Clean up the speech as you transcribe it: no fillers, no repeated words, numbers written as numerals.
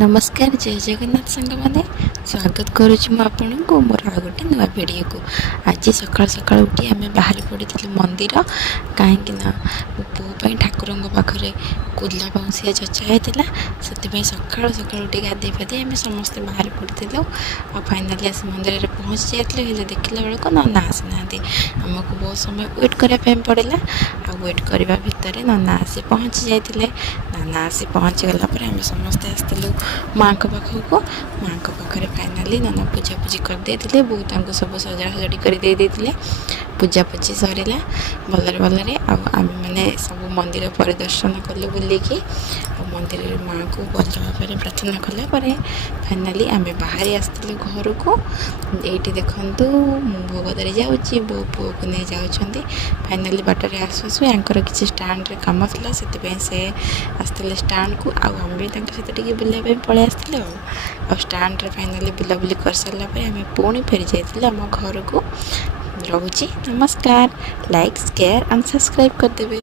नमस्कार जय जगन्नाथ सांग मैंने स्वागत करुच्ची आपको मोर आ गोटे नुआ भिडियो को। आज सकाल सकाल उठी आम बाहर पड़ी मंदिर कहीं मो पुओं ठाकुर पाखे कुला बाउंसिया चचा होता से सकाल सकाल उठी गाधे फाधे आम समस्ते बाहर पड़ू और फाइनाली आस मंदिर में पहुँची जाइए देखला बेलू नना आसी ना आमको बहुत समय वेट करने पड़ा आ वेट करने भितर नना आसी पहुँची जाते नना आसी पहुँची गलापर आम समस्ते आसलु माँ को पाखक माँ को पाखे फाइनाली नना पूजापूजी करदे बो सब सजा सजाड़ी करदे पूजा पूजी सरला भलरे भलरे आम मैंने सब मंदिर परिदर्शन कलु बुलिकी मंदिर माँ को भल भाव में प्रार्थना कलापर फाइनाली आम बाहरी आसलु घर को ये देखु भोग धरी जाऊँगी बो पुओ को नहीं जाऊँगी फाइनाली बाटर आसु आसु यांकर किसी स्टाण्ड कम था से आसते स्टाण्ड को आम भी सहित बुलाया पलि आसते स्टाण्ड फाइनाली बुलाबुली कर सारापर आम पुणी फेरी जाइए आम घर को। रहुची नमस्कार। Like share and subscribe करदेवे।